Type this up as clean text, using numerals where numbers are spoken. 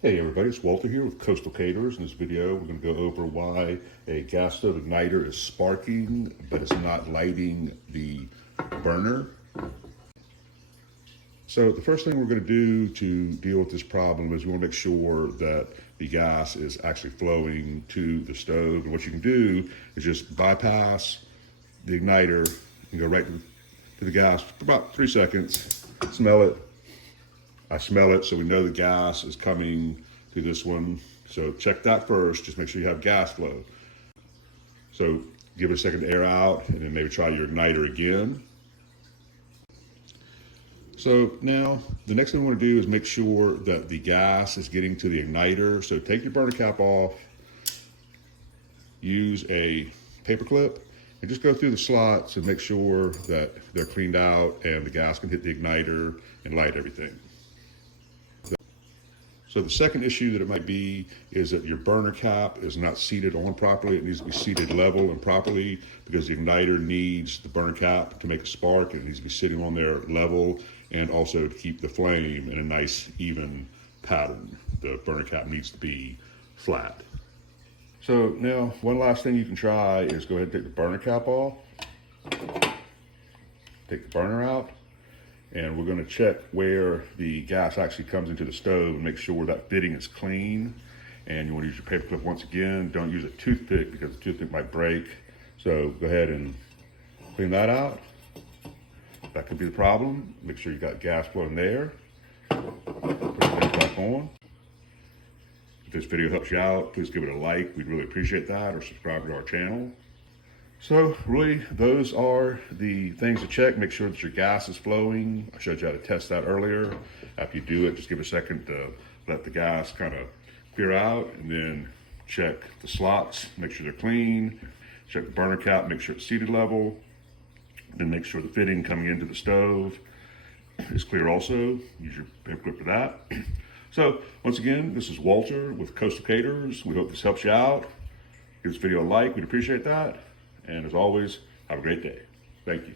Hey everybody, it's Walter here with Coastal Caterers. In this video, we're going to go over why a gas stove igniter is sparking, but it's not lighting the burner. So the first thing we're going to do to deal with this problem is we want to make sure that the gas is actually flowing to the stove. And what you can do is just bypass the igniter and go right to the gas for about 3 seconds. Smell it. I smell it, so we know the gas is coming to this one. So check that first, just make sure you have gas flow. So give it a second to air out, and then maybe try your igniter again. So now, the next thing we want to do is make sure that the gas is getting to the igniter. So take your burner cap off, use a paper clip, and just go through the slots and make sure that they're cleaned out and the gas can hit the igniter and light everything. So the second issue that it might be is that your burner cap is not seated on properly. It needs to be seated level and properly because the igniter needs the burner cap to make a spark. It needs to be sitting on there level and also to keep the flame in a nice even pattern. The burner cap needs to be flat. So now one last thing you can try is go ahead and take the burner cap off. Take the burner out. And we're going to check where the gas actually comes into the stove and make sure that fitting is clean. And you want to use your paper clip once again. Don't use a toothpick because the toothpick might break. So go ahead and clean that out. That could be the problem. Make sure you got gas flowing there. Put it back on. If this video helps you out, please give it a like. We'd really appreciate that, or subscribe to our channel. So really, those are the things to check. Make sure that your gas is flowing. I showed you how to test that earlier. After you do it, just give it a second to let the gas kind of clear out, and then check the slots, make sure they're clean. Check the burner cap, make sure it's seated level. Then make sure the fitting coming into the stove is clear also. Use your paper clip for that. So once again, this is Walter with Coastal Caterers. We hope this helps you out. Give this video a like, we'd appreciate that. And as always, have a great day. Thank you.